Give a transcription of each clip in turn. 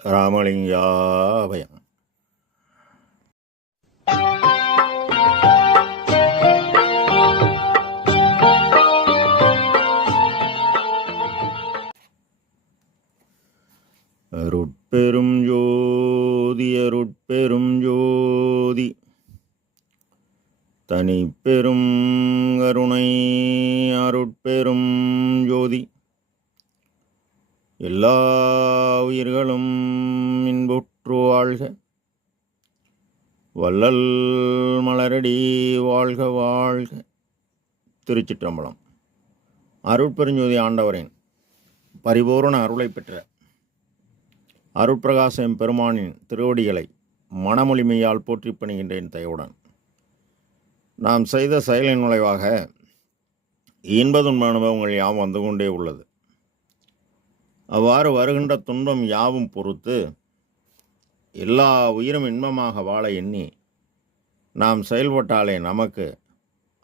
ராமலிங்காபயம். அருட்பெரும் ஜோதி அருட்பெரும் ஜோதி தனிப்பெரும் கருணை அருட்பெரும் ஜோதி எல்லா உயிர்களும் இன்புற்று வாழ்க, வள்ளல் மலரடி வாழ்க வாழ்க. திருச்சிற்றம்பலம். அருட்பெருஞ்சோதி ஆண்டவரின் பரிபூரண அருளை பெற்ற அருட்பிரகாசம் பெருமானின் திருவடிகளை மனமொழிமையால் போற்றி பணிகின்றேன் தயவுடன். நாம் செய்த செயலின் நுழைவாக இன்பதுன்ப அனுபவங்கள் யாவும் வந்து கொண்டே உள்ளது. அவ்வாறு வருகின்ற துன்பம் யாவும் பொறுத்து எல்லா உயிரும் இன்பமாக வாழ எண்ணி நாம் செயல்பட்டாலே நமக்கு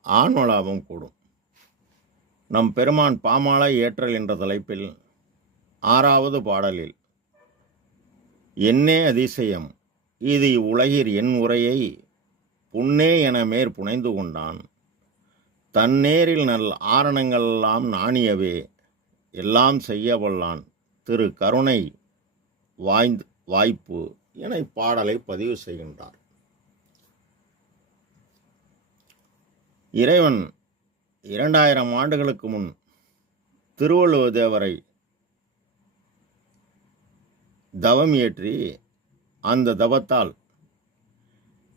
ஆன்மலாபம் கூடும். நம் பெருமான் பாமாலை ஏற்றல் என்ற தலைப்பில் 6வது பாடலில் என்னே அதிசயம் இது உலகிற் என் உரையை புன்னே என மேற் புனைந்து கொண்டான், தன்னேரில் நல் ஆரணங்களெல்லாம் நாணியவே எல்லாம் செய்ய வல்லான் திரு கருணை வாய்ப்பு என பாடலை பதிவு செய்கின்றார். இறைவன் 2000 ஆண்டுகளுக்கு முன் திருவள்ளுவ தேவரை தவம் இயற்றி அந்த தவத்தால்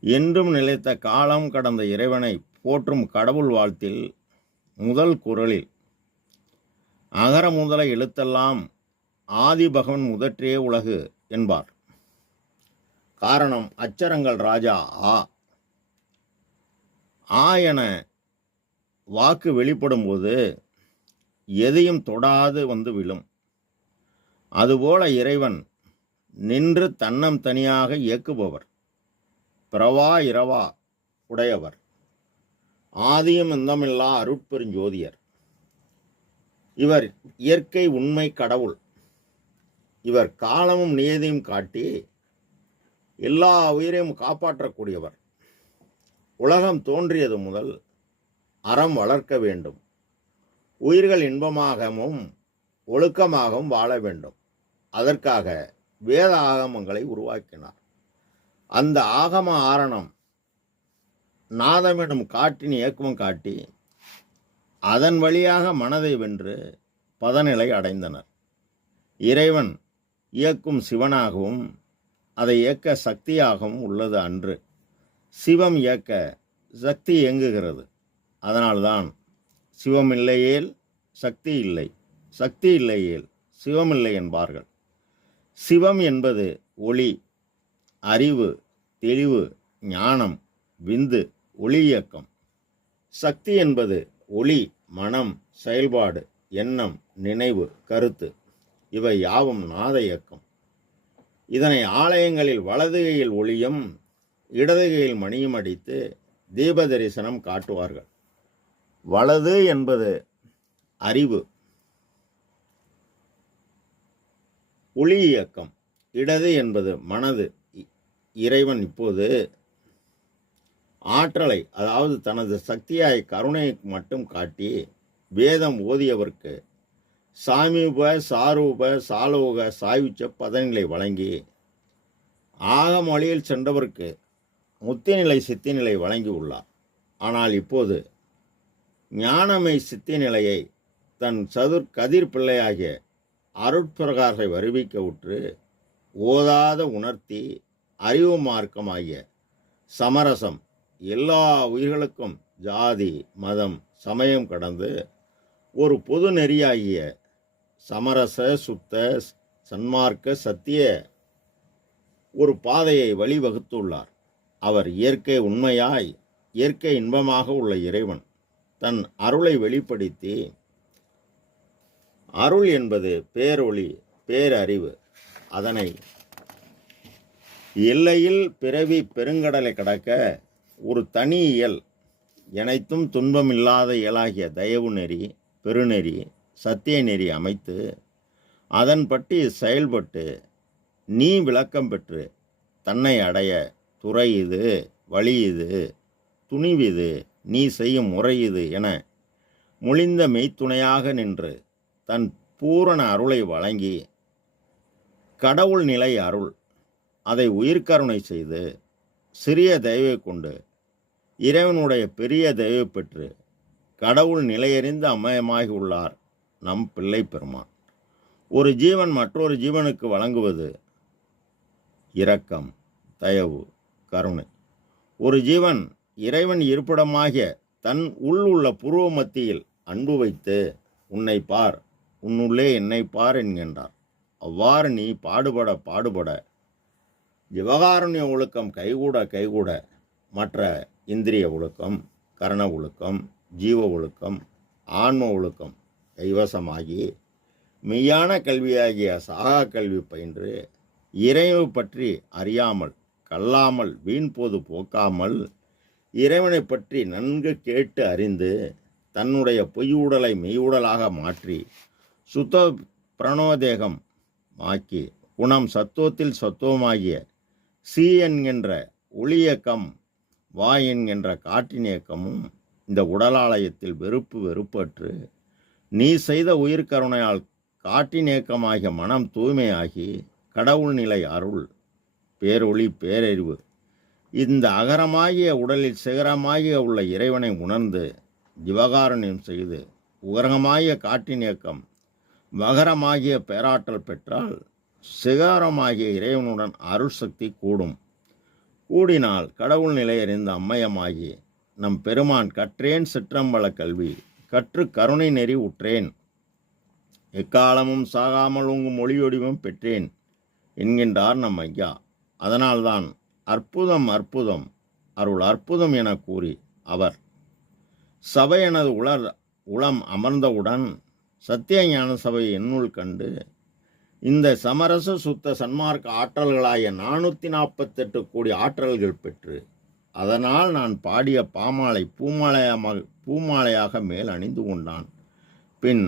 என்றும் நிலைத்த காலம் கடந்த இறைவனை போற்றும் கடவுள் வாழ்த்தில் முதல் குறளில் அகர முதல எழுத்தெல்லாம் ஆதிபகவன் முதற்றே உலகு என்பார். காரணம், அச்சரங்கள் ராஜா ஆ என வாக்கு வெளிப்படும் போது எதையும் தொடாது வந்து விழும். அதுபோல இறைவன் நின்று தன்னம் தனியாக இயக்குபவர், பிறவா இரவா உடையவர், ஆதியும் அந்தமில்லா அருட்பெருஞ்சோதியர். இவர் இயற்கை உண்மை கடவுள். இவர் காலமும் நியதியும் காட்டி எல்லா உயிரையும் காப்பாற்றக்கூடியவர். உலகம் தோன்றியது முதல் அறம் வளர்க்க வேண்டும், உயிர்கள் இன்பமாகவும் ஒழுக்கமாகவும் வாழ வேண்டும். அதற்காக வேத ஆகமங்களை உருவாக்கினார். அந்த ஆகம ஆரணம் நாதமிடும் காற்றின் இயக்கமும் காட்டி அதன் வழியாக மனதை வென்று பதநிலை அடைந்தனர். இறைவன் இயக்கும் சிவனாகவும் அதை இயக்க சக்தியாகவும் உள்ளது அன்று. சிவம் இயக்க சக்தி இயங்குகிறது. அதனால்தான் சிவம் இல்லையேல் சக்தி இல்லை, சக்தி இல்லையேல் சிவமில்லை என்பார்கள். சிவம் என்பது ஒளி, அறிவு, தெளிவு, ஞானம், விந்து, ஒளி இயக்கம். சக்தி என்பது ஒளி, மனம், செயல்பாடு, எண்ணம், நினைவு, கருத்து. இவை யாவும் நாத இயக்கம். இதனை ஆலயங்களில் வலது கையில் ஒளியும் இடது கையில் மணியும் அடித்து தீப தரிசனம் காட்டுவார்கள். வலது என்பது அறிவு, ஒளி இயக்கம். இடது என்பது மனது. இறைவன் இப்போது ஆற்றலை, அதாவது தனது சக்தியாய் கருணையை மட்டும் காட்டி வேதம் ஓதியவர்க்கு சாமீப சாரூப சாலோக சாயுச்ச பதநிலை வழங்கி ஆகமொழியில் சென்றவர்க்கு முத்திநிலை சித்திநிலை வழங்கி உள்ளார். ஆனால் இப்போது ஞானமை சித்திநிலையை தன் கதிர் பிள்ளையாகிய அருட்பிரகாசை வருவிக்க உற்று ஓதாத உணர்த்தி அறிவு மார்க்கமாகிய சமரசம் எல்லா உயிர்களுக்கும் ஜாதி மதம் சமயம் கடந்து ஒரு பொது நெறியாகிய சமரச சுத்த சன்மார்க்க சத்திய ஒரு பாதையை வழிவகுத்துள்ளார். அவர் இயற்கை உண்மையாய் இயற்கை இன்பமாக உள்ள இறைவன் தன் அருளை வெளிப்படுத்தி, அருள் என்பது பேரொளி, பேரறிவு. அதனை எல்லையில் பிறவி பெருங்கடலை கடக்க ஒரு தனி இயல், எனைத்தும் துன்பமில்லாத இயலாகிய தயவு நெறி, பெருநெறி, சத்திய நெறி அமைத்து அதன்படி செயல்பட்டு நீ விளக்கம் பெற்று தன்னை அடைய துறை இது, வழி இது, துணிவிது, நீ செய்யும் முறை இது என மொழிந்த மெய்த்துணையாக நின்று தன் பூரண அருளை வழங்கி கடவுள் நிலை அருள் அதை உயிர்கருணை செய்து சிறிய தயவை கொண்டு இறைவனுடைய பெரிய தயவு பெற்று கடவுள் நிலையறிந்து அமயமாகி உள்ளார் நம் பிள்ளை பெருமான். ஒரு ஜீவன் மற்றொரு ஜீவனுக்கு வழங்குவது இரக்கம், தயவு, கருணை. ஒரு ஜீவன் இறைவன் இருப்பிடமாகிய தன் உள்ள புருவ மத்தியில் அன்பு வைத்து உன்னை பார், உன்னுள்ளே என்னை பார் என்கின்றார். அவ்வாறு நீ பாடுபட ஜீவகாருண்ய ஒழுக்கம் கைகூட மற்ற இந்திரிய ஒழுக்கம், கரண ஒழுக்கம், ஜீவ ஒழுக்கம், ஆன்ம ஒழுக்கம் கைவசமாகி மெய்யான கல்வியாகிய சாகா கல்வி பயின்று இறைவு பற்றி அறியாமல் கல்லாமல் வீண்போது போக்காமல் இறைவனை பற்றி நன்கு கேட்டு அறிந்து தன்னுடைய பொய்யுடலை மெய்யுடலாக மாற்றி சுத்த பிரணவதேகம் ஆக்கி குணம் சத்துவத்தில் சத்துவமாகிய சி என்கின்ற ஒளியக்கம், வா என்கின்ற காற்றின் இயக்கமும் இந்த உடலாலயத்தில் வெறுப்பற்று நீ செய்த உயிர்கருணையால் காற்றின் இயக்கமாகிய மனம் தூய்மையாகி கடவுள் நிலை அருள் பேரொளி பேரறிவு இந்த அகரமாகிய உடலில் சிகரமாகிய உள்ள இறைவனை உணர்ந்து ஜீவகாருண்யம் செய்து உகரமாகிய காற்றின் இயக்கம் மகரமாகிய பேராற்றல் பெற்றால் சிகாரமாகிய இறைவனுடன் அருள் சக்தி கூடினால் கடவுள் நிலையறிந்த அம்மயமாகி நம் பெருமான் கற்றேன் சிற்றம்பல கல்வி கற்று கருணை நெறி உற்றேன் எக்காலமும் சாகாமல் உங்கும் மொழியொடிவும் பெற்றேன் என்கின்றார் நம் ஐயா. அதனால்தான் அற்புதம் அருள் அற்புதம் என கூறி அவர் சபை எனது உளம் அமர்ந்தவுடன் சத்திய ஞான சபை என்னுள் கண்டு இந்த சமரச சுத்த சன்மார்க்க ஆற்றல்களாய 448 கோடி ஆற்றல்கள் பெற்று அதனால் நான் பாடிய பாமாலை பூமாலையாக மேல் அணிந்து கொண்டான். பின்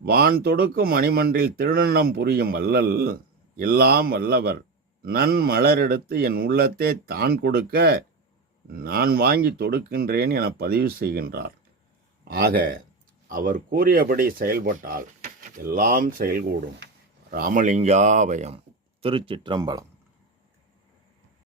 வான் தொடுக்கு மணிமன்றில் திருநன்னம் புரியும் வள்ளல் எல்லாம் வல்லவர் நன் மலரெடுத்து என் உள்ளத்தே தான் கொடுக்க நான் வாங்கி தொடுக்கின்றேன் என பதிவு செய்கின்றார். ஆக அவர் கூறியபடி செயல்பட்டால் எல்லாம் செயல்கூடும். ராமலிங்காபயம். திருச்சிற்றம்பலம்.